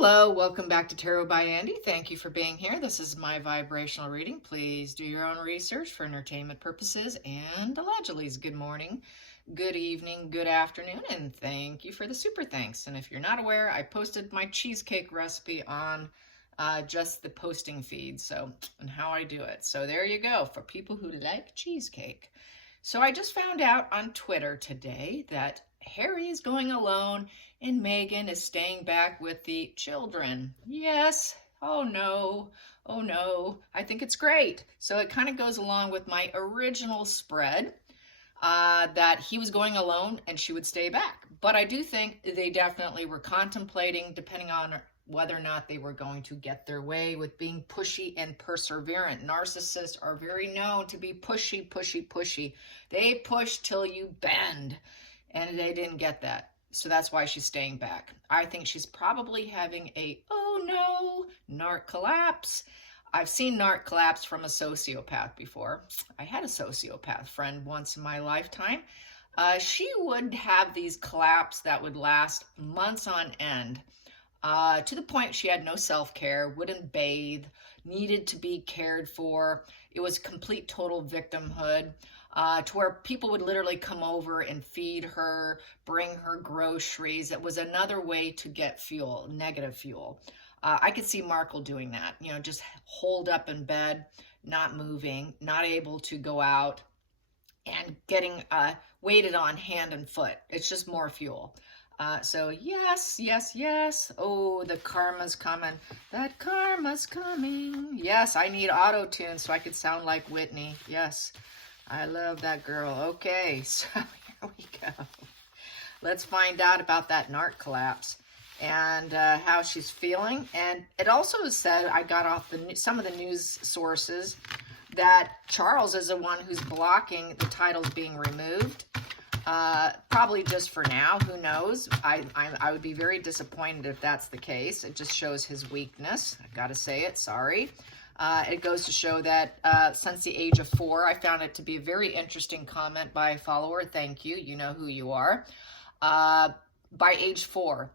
Hello, welcome back to Tarot by Andy. Thank you for being here. This is my vibrational reading. Please do your own research for entertainment purposes and allegedly good morning, good evening, good afternoon, and thank you for the super thanks. And if you're not aware, I posted my cheesecake recipe on just the posting feed, and how I do it. So there you go for people who like cheesecake. So I just found out on Twitter today that Harry is going alone and Meghan is staying back with the children. Yes. Oh no. Oh no. I think it's great. So it kind of goes along with my original spread that he was going alone and she would stay back. But I do think they definitely were contemplating, depending on whether or not they were going to get their way with being pushy and perseverant. Narcissists are very known to be pushy, pushy, pushy. They push till you bend, and they didn't get that. So that's why she's staying back. I think she's probably having a, oh no, narc collapse. I've seen narc collapse from a sociopath before. I had a sociopath friend once in my lifetime. She would have these collapses that would last months on end. To the point she had no self-care, wouldn't bathe, needed to be cared for. It was complete total victimhood, to where people would literally come over and feed her, bring her groceries. It was another way to get fuel, negative fuel. I could see Markle doing that, just holed up in bed, not moving, not able to go out, and getting weighted on hand and foot. It's just more fuel. So yes, yes, yes. Oh, the karma's coming. That karma's coming. Yes, I need auto-tune so I could sound like Whitney. Yes, I love that girl. Okay, so here we go. Let's find out about that narc collapse and how she's feeling. And it also said, I got off some of the news sources, that Charles is the one who's blocking the titles being removed. Probably just for now, who knows? I would be very disappointed if that's the case. It just shows his weakness. I gotta say it, sorry. It goes to show that since the age of 4, I found it to be a very interesting comment by a follower. Thank you, you know who you are. By age 4,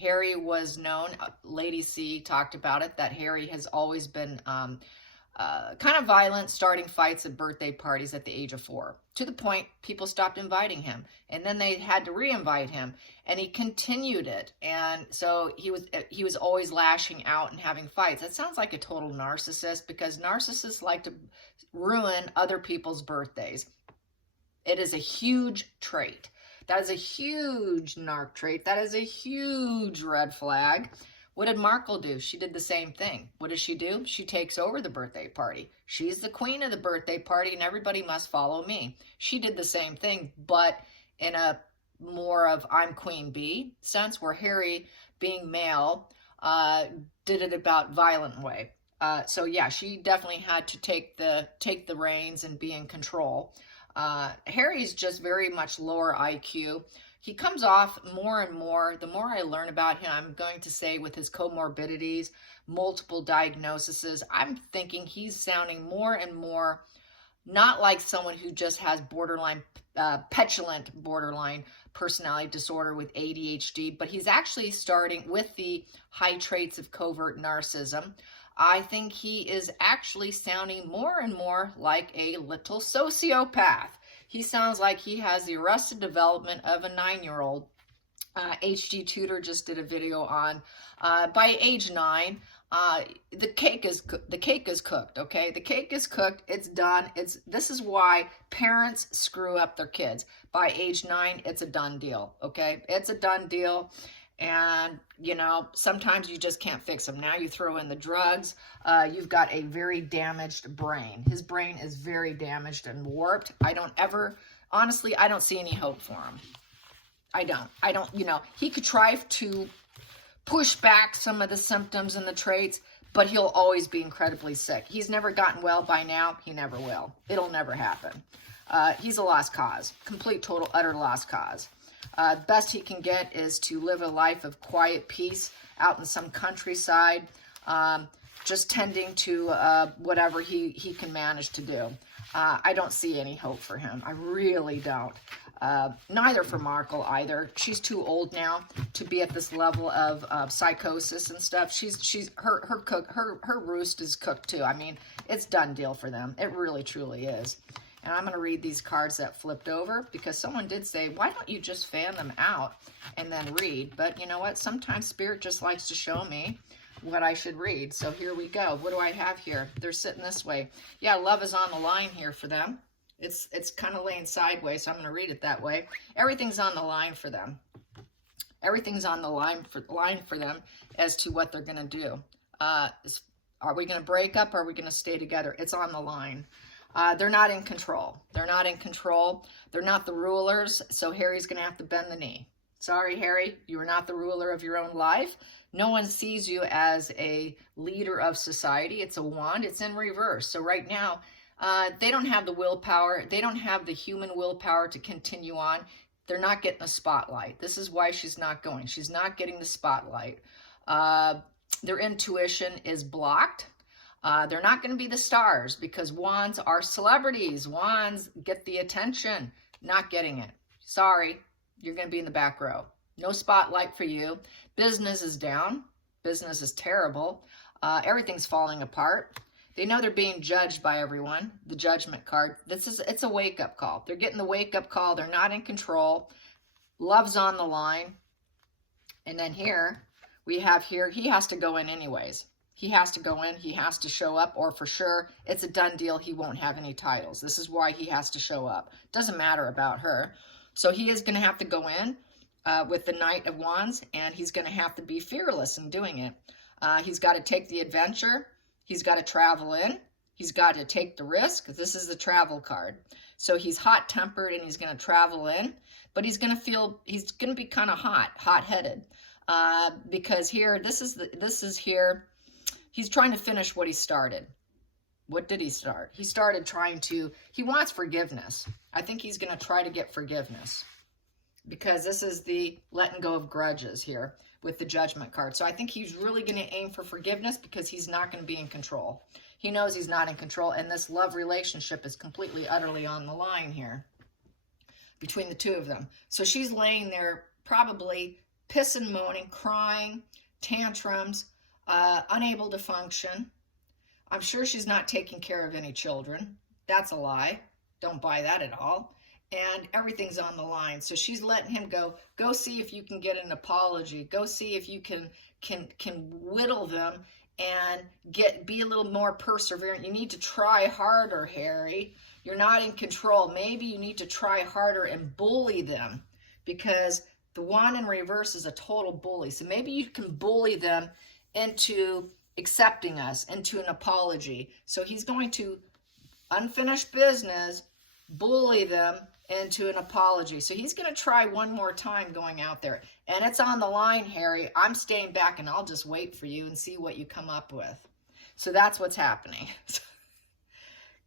Harry was known, Lady C talked about it, that Harry has always been kind of violent, starting fights at birthday parties at the age of 4, to the point people stopped inviting him, and then they had to re-invite him, and he continued it. And so he was always lashing out and having fights. That sounds like a total narcissist, because narcissists like to ruin other people's birthdays. It is a huge trait. That is a huge narc trait. That is a huge red flag. What did Markle do? She did the same thing. What does she do? She takes over the birthday party. She's the queen of the birthday party, and everybody must follow me. She did the same thing, but in a more of I'm queen bee sense, where Harry, being male, did it about violent way. So yeah, she definitely had to take the reins and be in control. Harry's just very much lower IQ. He comes off more and more, the more I learn about him, I'm going to say, with his comorbidities, multiple diagnoses, I'm thinking he's sounding more and more not like someone who just has borderline, petulant borderline personality disorder with ADHD, but he's actually starting with the high traits of covert narcissism. I think he is actually sounding more and more like a little sociopath. He sounds like he has the arrested development of a 9-year-old. HG Tutor just did a video on, by age 9, the cake is cooked, okay? The cake is cooked, it's done. This is why parents screw up their kids. By age 9, it's a done deal, okay? It's a done deal. And, sometimes you just can't fix them. Now you throw in the drugs, you've got a very damaged brain. His brain is very damaged and warped. Honestly, I don't see any hope for him. I don't, he could try to push back some of the symptoms and the traits, but he'll always be incredibly sick. He's never gotten well by now. He never will. It'll never happen. He's a lost cause, complete, total, utter lost cause. Best he can get is to live a life of quiet peace out in some countryside, just tending to whatever he can manage to do. I don't see any hope for him. I really don't. Neither for Markle either. She's too old now to be at this level of psychosis and stuff. Her roost is cooked too. I mean, it's done deal for them. It really truly is. And I'm going to read these cards that flipped over because someone did say, why don't you just fan them out and then read? But you know what? Sometimes Spirit just likes to show me what I should read. So here we go. What do I have here? They're sitting this way. Yeah, love is on the line here for them. It's kind of laying sideways, so I'm going to read it that way. Everything's on the line for them. Everything's on the line for them as to what they're going to do. Are we going to break up? Or are we going to stay together? It's on the line. They're not in control. They're not in control. They're not the rulers, so Harry's going to have to bend the knee. Sorry, Harry, you are not the ruler of your own life. No one sees you as a leader of society. It's a wand. It's in reverse. So right now, they don't have the willpower. They don't have the human willpower to continue on. They're not getting the spotlight. This is why she's not going. She's not getting the spotlight. Their intuition is blocked. They're not going to be the stars because wands are celebrities. Wands get the attention. Not getting it. Sorry, you're going to be in the back row. No spotlight for you. Business is down. Business is terrible. Everything's falling apart. They know they're being judged by everyone. The judgment card. It's a wake-up call. They're getting the wake-up call. They're not in control. Love's on the line. And then here, we have here, he has to go in anyways. He has to go in. He has to show up, or for sure, it's a done deal. He won't have any titles. This is why he has to show up. Doesn't matter about her. So he is going to have to go in with the Knight of Wands, and he's going to have to be fearless in doing it. He's got to take the adventure. He's got to travel in. He's got to take the risk. This is the travel card. So he's hot-tempered and he's going to travel in, but he's going to be kind of hot-headed, because here, this is here. He's trying to finish what he started. What did he start? He started he wants forgiveness. I think he's going to try to get forgiveness because this is the letting go of grudges here with the Judgment card. So I think he's really going to aim for forgiveness because he's not going to be in control. He knows he's not in control, and this love relationship is completely, utterly on the line here between the two of them. So she's laying there probably pissing, moaning, crying, tantrums, unable to function. I'm sure she's not taking care of any children. That's a lie. Don't buy that at all. And everything's on the line. So she's letting him go see if you can get an apology. Go see if you can whittle them and be a little more perseverant. You need to try harder, Harry. You're not in control. Maybe you need to try harder and bully them, because the wand in reverse is a total bully. So maybe you can bully them into accepting us, into an apology. So he's going to unfinished business, bully them into an apology. So he's going to try one more time going out there. And it's on the line, Harry. I'm staying back and I'll just wait for you and see what you come up with. So that's what's happening.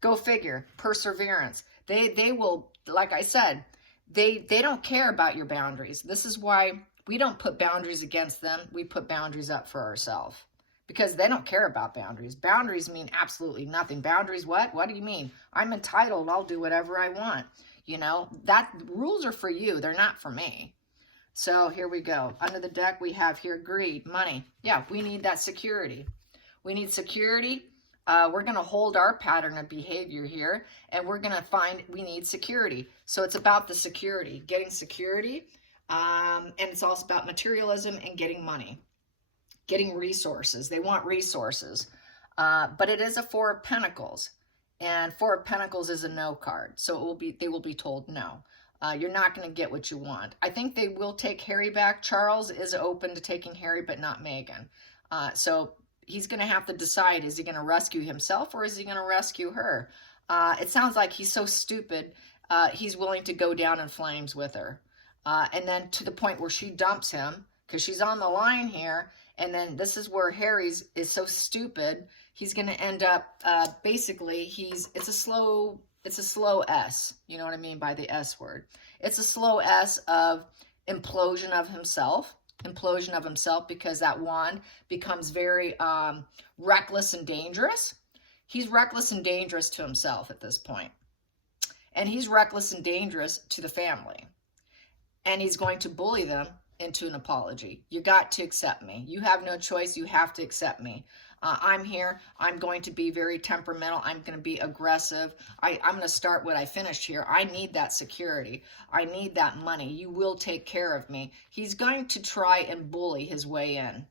Go figure. Perseverance. They will, like I said, they don't care about your boundaries. This is why we don't put boundaries against them. We put boundaries up for ourselves. Because they don't care about boundaries. Boundaries mean absolutely nothing. Boundaries, what? What do you mean? I'm entitled. I'll do whatever I want. You know, rules are for you. They're not for me. So here we go. Under the deck, we have here greed, money. Yeah, we need that security. We need security. We're going to hold our pattern of behavior here, and we're going to find we need security. So it's about the security, getting security, and it's also about materialism and getting money. Getting resources. They want resources. But it is a Four of Pentacles. And Four of Pentacles is a no card. So they will be told no. You're not going to get what you want. I think they will take Harry back. Charles is open to taking Harry, but not Meghan. So he's going to have to decide, is he going to rescue himself or is he going to rescue her? It sounds like he's so stupid, he's willing to go down in flames with her. And then to the point where she dumps him, because she's on the line here. And then this is where Harry is so stupid, he's going to end up, basically, it's a slow S. You know what I mean by the S word. It's a slow S of implosion of himself, because that wand becomes very reckless and dangerous. He's reckless and dangerous to himself at this point. And he's reckless and dangerous to the family. And he's going to bully them into an apology. You got to accept me. You have no choice. You have to accept me. I'm here. I'm going to be very temperamental. I'm going to be aggressive. I'm going to start what I finished here. I need that security. I need that money. You will take care of me. He's going to try and bully his way in.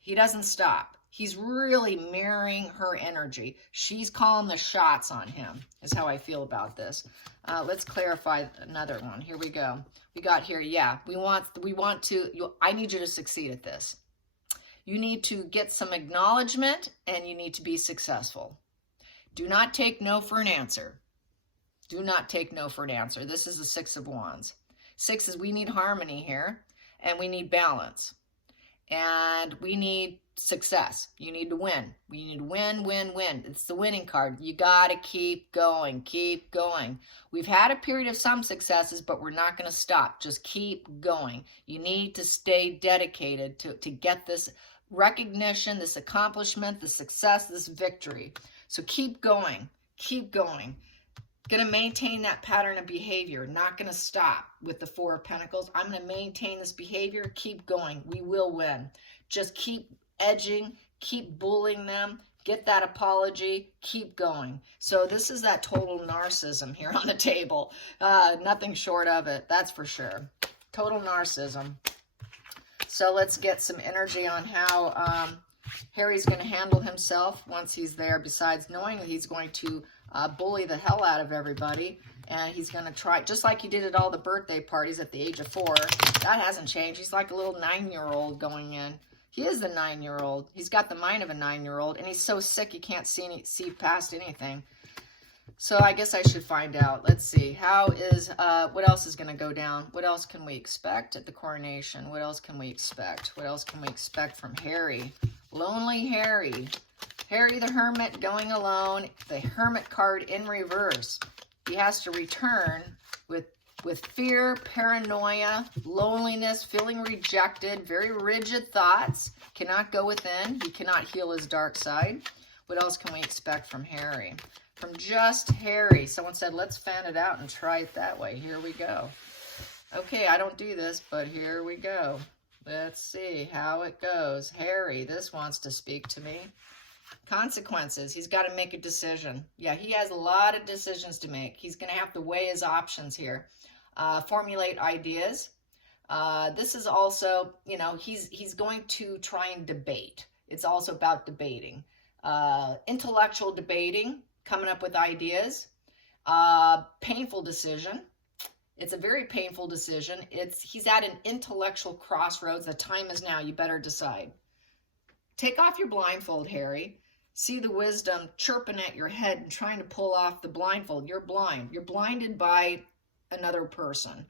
He doesn't stop. He's really mirroring her energy. She's calling the shots on him, is how I feel about this. Let's clarify another one. Here we go. We got here, yeah, we want to, I need you to succeed at this. You need to get some acknowledgement and you need to be successful. Do not take no for an answer. Do not take no for an answer. This is the Six of Wands. Six is we need harmony here and we need balance. And we need success. You need to win. We need to win, win, win. It's the winning card. You got to keep going, keep going. We've had a period of some successes, but we're not going to stop. Just keep going. You need to stay dedicated to get this recognition, this accomplishment, this success, this victory. So keep going, keep going. Going to maintain that pattern of behavior, not going to stop with the Four of Pentacles. I'm going to maintain this behavior, keep going. We will win. Just keep edging, keep bullying them, get that apology, keep going. So this is that total narcissism here on the table. Nothing short of it, that's for sure. Total narcissism. So let's get some energy on how Harry's going to handle himself once he's there, besides knowing that he's going to bully the hell out of everybody. And he's going to try, just like he did at all the birthday parties at the age of 4. That hasn't changed. He's like a little 9-year-old going in. He is the 9-year-old. He's got the mind of a 9-year-old. And he's so sick he can't see past anything. So I guess I should find out. Let's see. How is, what else is going to go down? What else can we expect at the coronation? What else can we expect? What else can we expect from Harry? Lonely Harry. Harry the Hermit going alone. The Hermit card in reverse. He has to return with fear, paranoia, loneliness, feeling rejected, very rigid thoughts. Cannot go within. He cannot heal his dark side. What else can we expect from Harry? From just Harry. Someone said, let's fan it out and try it that way. Here we go. Okay, I don't do this, but here we go. Let's see how it goes. Harry, this wants to speak to me. Consequences. He's got to make a decision. Yeah, he has a lot of decisions to make. He's going to have to weigh his options here. Formulate ideas. This is also, you know, he's going to try and debate. It's also about debating. Intellectual debating. Coming up with ideas. Painful decision. It's a very painful decision. He's at an intellectual crossroads. The time is now. You better decide. Take off your blindfold, Harry. See the wisdom chirping at your head and trying to pull off the blindfold. You're blind. You're blinded by another person.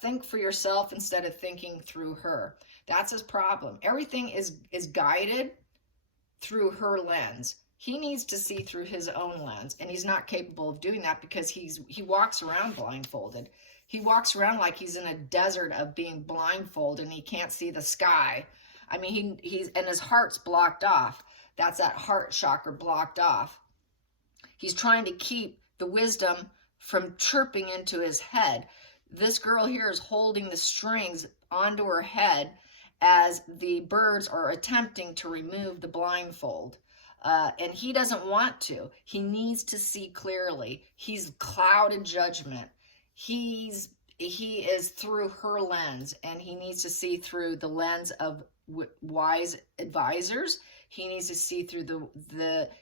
Think for yourself instead of thinking through her. That's his problem. Everything is guided through her lens. He needs to see through his own lens, and he's not capable of doing that because he walks around blindfolded. He walks around like he's in a desert of being blindfolded and he can't see the sky. I mean, and his heart's blocked off. That's that heart chakra blocked off. He's trying to keep the wisdom from chirping into his head. This girl here is holding the strings onto her head as the birds are attempting to remove the blindfold. And he doesn't want to. He needs to see clearly. He's clouded judgment. He is through her lens, and he needs to see through the lens of wise advisors. He needs to see through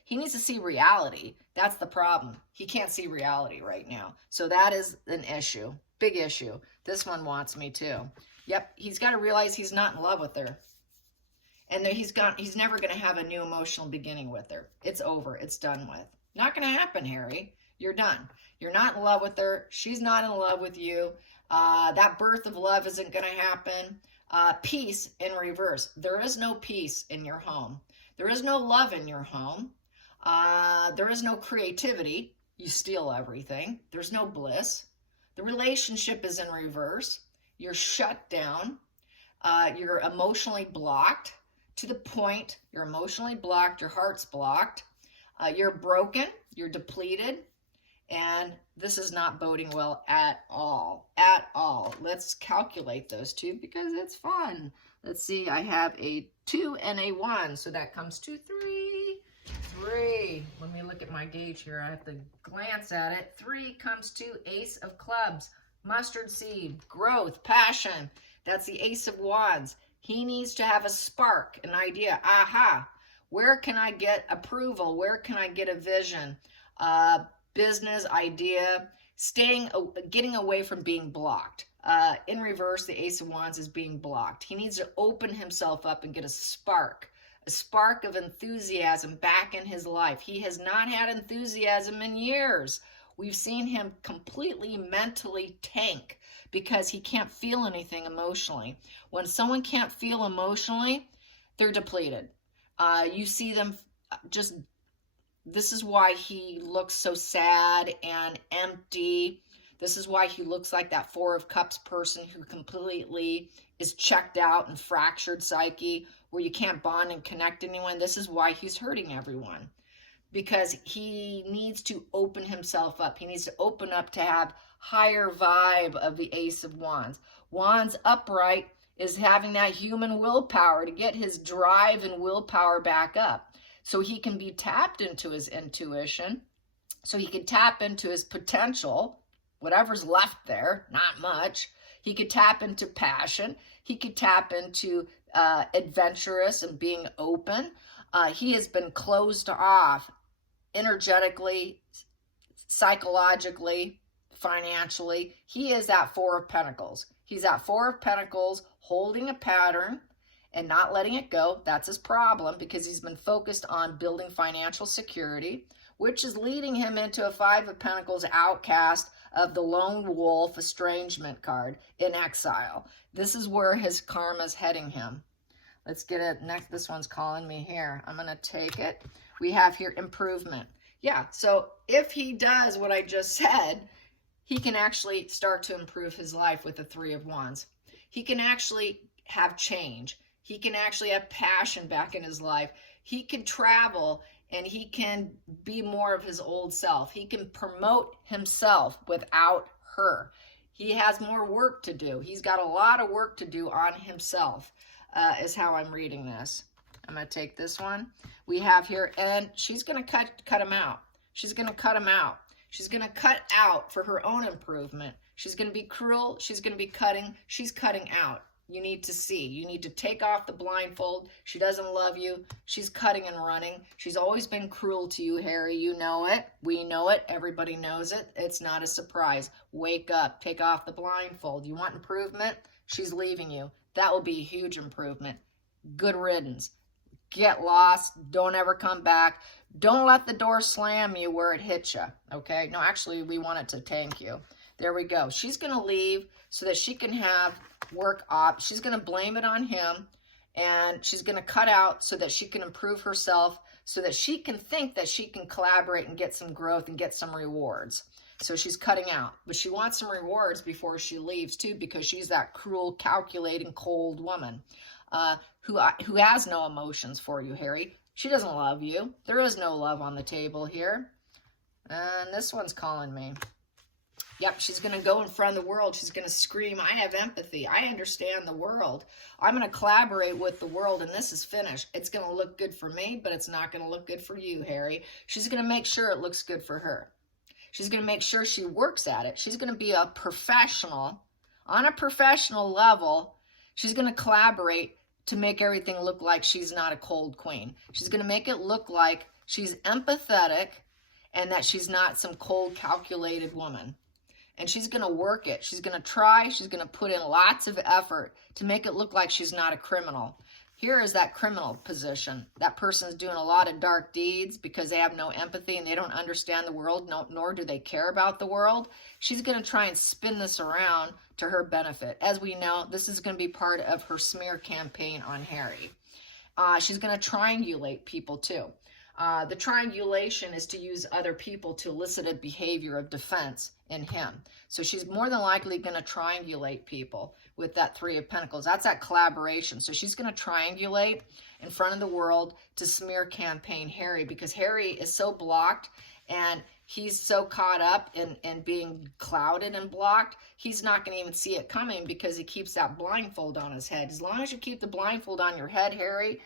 he needs to see reality. That's the problem. He can't see reality right now. So that is an issue, big issue. This one wants me too. Yep, he's got to realize he's not in love with her. And he's never going to have a new emotional beginning with her. It's over. It's done with. Not going to happen, Harry. You're done. You're not in love with her. She's not in love with you. That birth of love isn't going to happen. Peace in reverse. There is no peace in your home. There is no love in your home. There is no creativity. You steal everything. There's no bliss. The relationship is in reverse. You're shut down. You're emotionally blocked. To the point, you're emotionally blocked, your heart's blocked, you're broken, you're depleted, And this is not boding well at all, at all. Let's calculate those two because it's fun. Let's see, I have a 2 and a 1, so that comes to 3. 3. Let me look at my gauge here. I have to glance at it. 3 comes to Ace of Clubs, mustard seed, growth, passion. That's the Ace of Wands. He needs to have a spark, an idea. Aha, where can I get approval? Where can I get a vision? Business idea, getting away from being blocked. In reverse, the Ace of Wands is being blocked. He needs to open himself up and get a spark of enthusiasm back in his life. He has not had enthusiasm in years. We've seen him completely mentally tank because he can't feel anything emotionally. When someone can't feel emotionally, they're depleted. You see them just, this is why he looks so sad and empty. This is why he looks like that 4 of Cups person who completely is checked out and fractured psyche, where you can't bond and connect anyone. This is why he's hurting everyone, because he needs to open himself up. He needs to open up to have higher vibe of the Ace of Wands. Wands upright is having that human willpower to get his drive and willpower back up so he can be tapped into his intuition, so he can tap into his potential, whatever's left there, not much. He could tap into passion. He could tap into adventurous and being open. He has been closed off energetically, psychologically, financially. He is that 4 of Pentacles. He's that 4 of Pentacles holding a pattern and not letting it go. That's his problem, because he's been focused on building financial security, which is leading him into a 5 of Pentacles outcast of the lone wolf estrangement card in exile. This is where his karma's heading him. Let's get it next. This one's calling me here. I'm going to take it. We have here improvement. Yeah, so if he does what I just said, he can actually start to improve his life with the 3 of Wands. He can actually have change. He can actually have passion back in his life. He can travel and he can be more of his old self. He can promote himself without her. He has more work to do. He's got a lot of work to do on himself, is how I'm reading this. I'm going to take this one. We have here, and she's going to cut him out. She's going to cut him out. She's going to cut out for her own improvement. She's going to be cruel. She's going to be cutting. She's cutting out. You need to see. You need to take off the blindfold. She doesn't love you. She's cutting and running. She's always been cruel to you, Harry. You know it. We know it. Everybody knows it. It's not a surprise. Wake up. Take off the blindfold. You want improvement? She's leaving you. That will be a huge improvement. Good riddance. Get lost. Don't ever come back. Don't let the door slam you where it hits you. Okay? No, actually, we want it to tank you. There we go. She's going to leave so that she can have work up. She's going to blame it on him, and she's going to cut out so that she can improve herself, so that she can think that she can collaborate and get some growth and get some rewards. So she's cutting out, but she wants some rewards before she leaves too, because she's that cruel, calculating, cold woman who has no emotions for you, Harry. She doesn't love you. There is no love on the table here. And this one's calling me. Yep, she's going to go in front of the world. She's going to scream, I have empathy. I understand the world. I'm going to collaborate with the world, and this is finished. It's going to look good for me, but it's not going to look good for you, Harry. She's going to make sure it looks good for her. She's going to make sure she works at it. She's going to be a professional. On a professional level, she's going to collaborate to make everything look like she's not a cold queen. She's going to make it look like she's empathetic and that she's not some cold, calculated woman. And she's going to work it. She's going to try. She's going to put in lots of effort to make it look like she's not a criminal. Here is that criminal position. That person's doing a lot of dark deeds because they have no empathy and they don't understand the world, nor do they care about the world. She's going to try and spin this around to her benefit. As we know, this is going to be part of her smear campaign on Harry. She's going to triangulate people too. The triangulation is to use other people to elicit a behavior of defense in him. So she's more than likely going to triangulate people with that 3 of Pentacles. That's that collaboration. So she's going to triangulate in front of the world to smear campaign Harry, because Harry is so blocked and he's so caught up in being clouded and blocked, he's not going to even see it coming because he keeps that blindfold on his head. As long as you keep the blindfold on your head, Harry,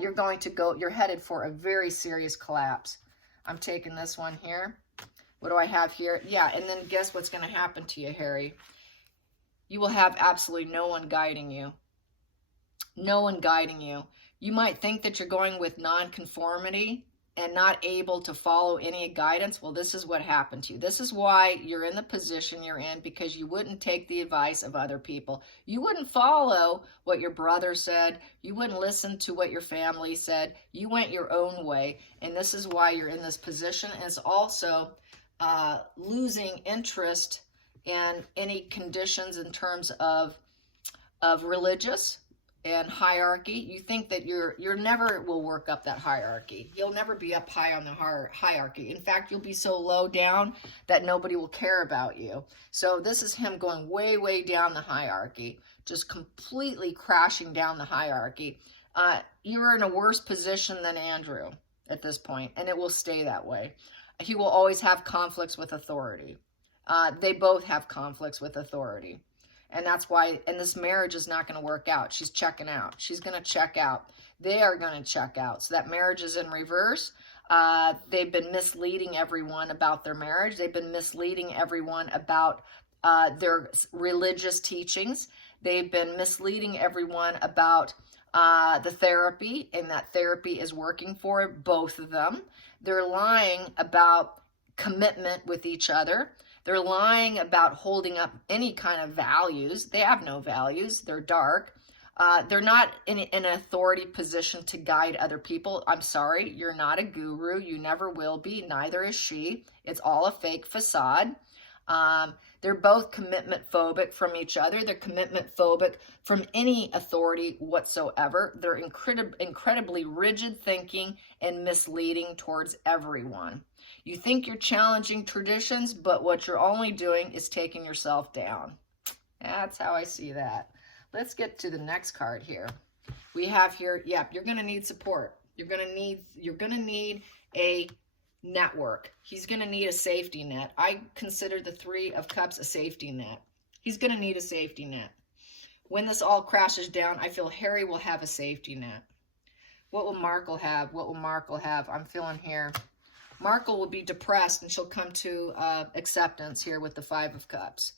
you're headed for a very serious collapse. I'm taking this one here. What do I have here? Yeah, and then guess what's going to happen to you, Harry? You will have absolutely no one guiding you. No one guiding you. You might think that you're going with nonconformity and not able to follow any guidance. Well, this is what happened to you. This is why you're in the position you're in, because you wouldn't take the advice of other people. You wouldn't follow what your brother said. You wouldn't listen to what your family said. You went your own way, and this is why you're in this position. And it's also losing interest in any conditions in terms of religious and hierarchy. You think that you're never will work up that hierarchy. You'll never be up high on the hierarchy. In fact, you'll be so low down that nobody will care about you. So this is him going way, way down the hierarchy, just completely crashing down the hierarchy. You're in a worse position than Andrew at this point, and it will stay that way. He will always have conflicts with authority. They both have conflicts with authority. And that's why, and this marriage is not going to work out. She's checking out. She's going to check out. They are going to check out. So that marriage is in reverse. They've been misleading everyone about their marriage. They've been misleading everyone about their religious teachings. They've been misleading everyone about the therapy, and that therapy is working for both of them. They're lying about commitment with each other. They're lying about holding up any kind of values. They have no values. They're dark. They're not in an authority position to guide other people. I'm sorry, you're not a guru. You never will be. Neither is she. It's all a fake facade. They're both commitment phobic from each other. They're commitment phobic from any authority whatsoever. They're incredibly rigid thinking and misleading towards everyone. You think you're challenging traditions, but what you're only doing is taking yourself down. That's how I see that. Let's get to the next card here. We have here, you're going to need support. You're going to need a network. He's going to need a safety net. I consider the Three of Cups a safety net. He's going to need a safety net. When this all crashes down, I feel Harry will have a safety net. What will Markle have? What will Markle have? I'm feeling here. Markle will be depressed, and she'll come to acceptance here with the Five of Cups.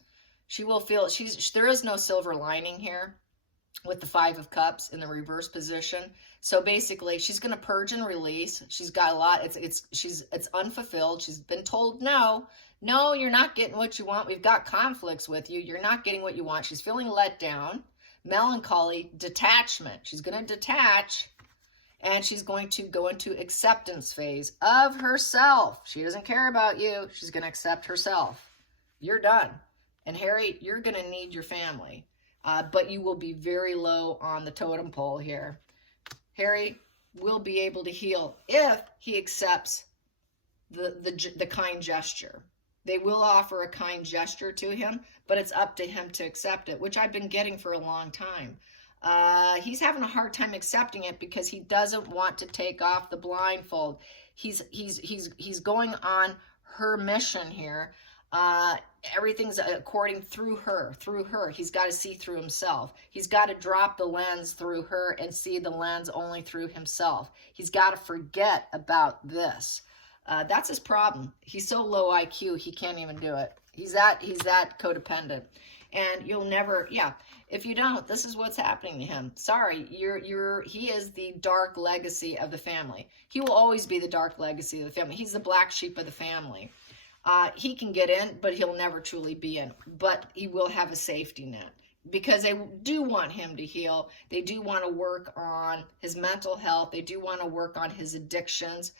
She will feel there is no silver lining here with the Five of Cups in the reverse position. So basically, she's going to purge and release. She's got a lot. It's unfulfilled. She's been told no, you're not getting what you want. We've got conflicts with you. You're not getting what you want. She's feeling let down, melancholy, detachment. She's going to detach. And she's going to go into acceptance phase of herself. She doesn't care about you. She's going to accept herself. You're done. And Harry, you're going to need your family. But you will be very low on the totem pole here. Harry will be able to heal if he accepts the kind gesture. They will offer a kind gesture to him, but it's up to him to accept it, which I've been getting for a long time. He's having a hard time accepting it because he doesn't want to take off the blindfold. He's going on her mission here. Everything's according through her. He's got to see through himself. He's got to drop the lens through her and see the lens only through himself. He's got to forget about this. That's his problem. He's so low IQ, he can't even do it. He's that codependent. And you'll never, if you don't, this is what's happening to him. Sorry, he is the dark legacy of the family. He will always be the dark legacy of the family. He's the black sheep of the family. He can get in, but he'll never truly be in. But he will have a safety net because they do want him to heal. They do want to work on his mental health. They do want to work on his addictions.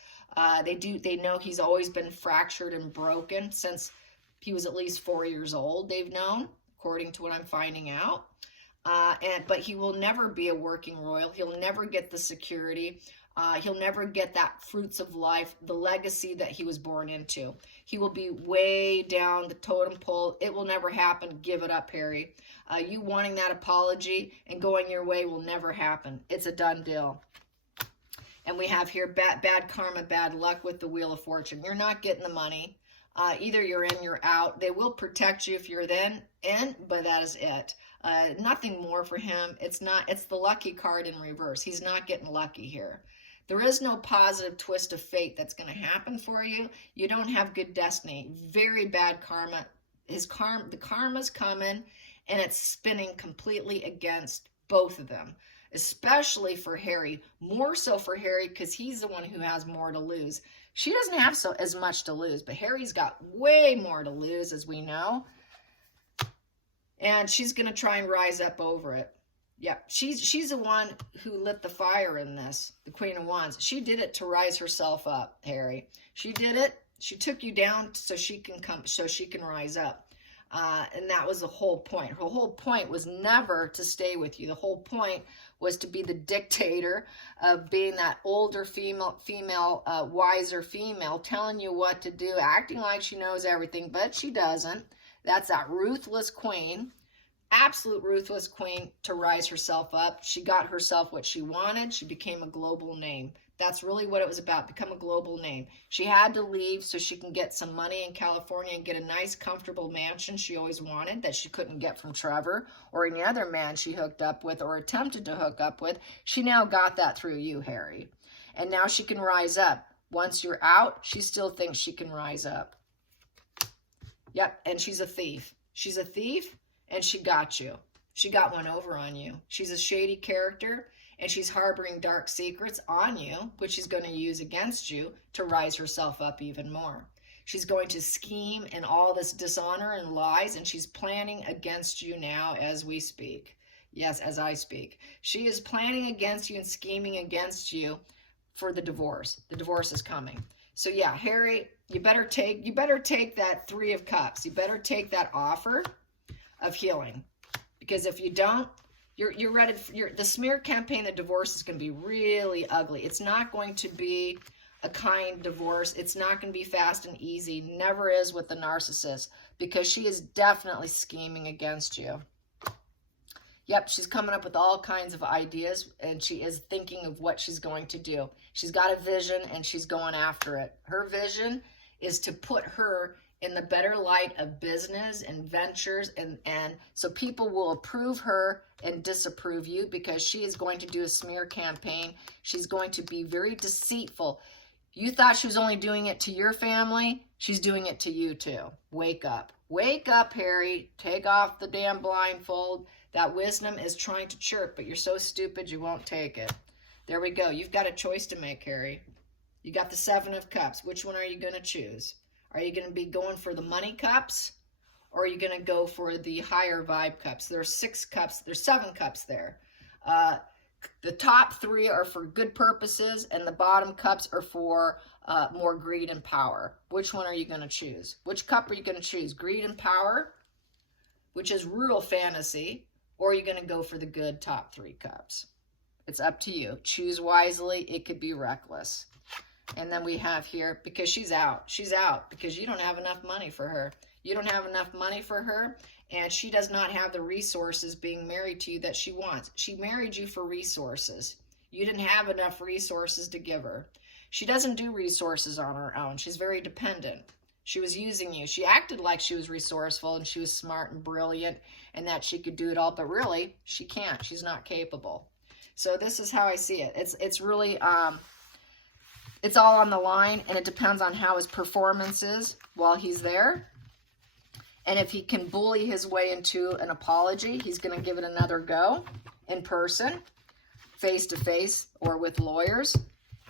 They know he's always been fractured and broken since he was at least 4 years old, they've known, according to what I'm finding out. But he will never be a working royal. He'll never get the security. He'll never get that fruits of life, the legacy that he was born into. He will be way down the totem pole. It will never happen. Give it up, Harry. You wanting that apology and going your way will never happen. It's a done deal. And we have here bad karma, bad luck with the Wheel of Fortune. You're not getting the money. Either you're in, you're out. They will protect you if you're then in, but that is it. Nothing more for him. It's the lucky card in reverse. He's not getting lucky here. There is no positive twist of fate that's going to happen for you. You don't have good destiny. Very bad karma. The karma's coming, and it's spinning completely against both of them, especially for Harry. More so for Harry because he's the one who has more to lose. She doesn't have as much to lose, but Harry's got way more to lose, as we know. And she's going to try and rise up over it. Yeah, she's the one who lit the fire in this, the Queen of Wands. She did it to rise herself up, Harry. She did it. She took you down so she can rise up. And that was the whole point. Her whole point was never to stay with you. The whole point was to be the dictator of being that older female, wiser female, telling you what to do, acting like she knows everything, but she doesn't. That's that ruthless queen, absolute ruthless queen, to rise herself up. She got herself what she wanted. She became a global name. That's really what it was about, become a global name. She had to leave so she can get some money in California and get a nice, comfortable mansion she always wanted that she couldn't get from Trevor or any other man she hooked up with or attempted to hook up with. She now got that through you, Harry. And now she can rise up. Once you're out, she still thinks she can rise up. Yep, and she's a thief. She's a thief, and she got you. She got one over on you. She's a shady character, and she's harboring dark secrets on you, which she's going to use against you to rise herself up even more. She's going to scheme in all this dishonor and lies, and she's planning against you now as we speak. Yes, as I speak. She is planning against you and scheming against you for the divorce. The divorce is coming. So yeah, Harry, you better take that 3 of Cups. You better take that offer of healing. Because if you don't, you're ready for the smear campaign. The divorce is going to be really ugly. It's not going to be a kind divorce. It's not going to be fast and easy. Never is with the narcissist, because she is definitely scheming against you. Yep, she's coming up with all kinds of ideas, and she is thinking of what she's going to do. She's got a vision, and she's going after it. Her vision is to put her in the better light of business and ventures, and so people will approve her and disapprove you, because she is going to do a smear campaign. She's going to be very deceitful. You thought she was only doing it to your family. She's doing it to you too. Wake up. Wake up, Harry. Take off the damn blindfold. That wisdom is trying to chirp, but you're so stupid you won't take it. There we go. You've got a choice to make, Harry. You got the 7 of Cups. Which one are you going to choose? Are you going to be going for the money cups, or are you going to go for the higher vibe cups? There's 6 cups. There's 7 cups there. The top 3 are for good purposes, and the bottom cups are for more greed and power. Which one are you going to choose? Which cup are you going to choose? Greed and power, which is real fantasy, or are you going to go for the good top 3 cups? It's up to you. Choose wisely. It could be reckless. And then we have here, because she's out. She's out because you don't have enough money for her. You don't have enough money for her, and she does not have the resources being married to you that she wants. She married you for resources. You didn't have enough resources to give her. She doesn't do resources on her own. She's very dependent. She was using you. She acted like she was resourceful and she was smart and brilliant and that she could do it all, but really, she can't. She's not capable. So this is how I see it. It's really... it's all on the line, and it depends on how his performance is while he's there. And if he can bully his way into an apology, he's going to give it another go in person, face-to-face, or with lawyers.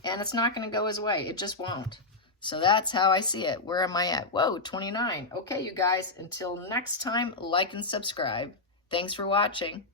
And it's not going to go his way. It just won't. So that's how I see it. Where am I at? Whoa, 29. Okay, you guys, until next time, like and subscribe. Thanks for watching.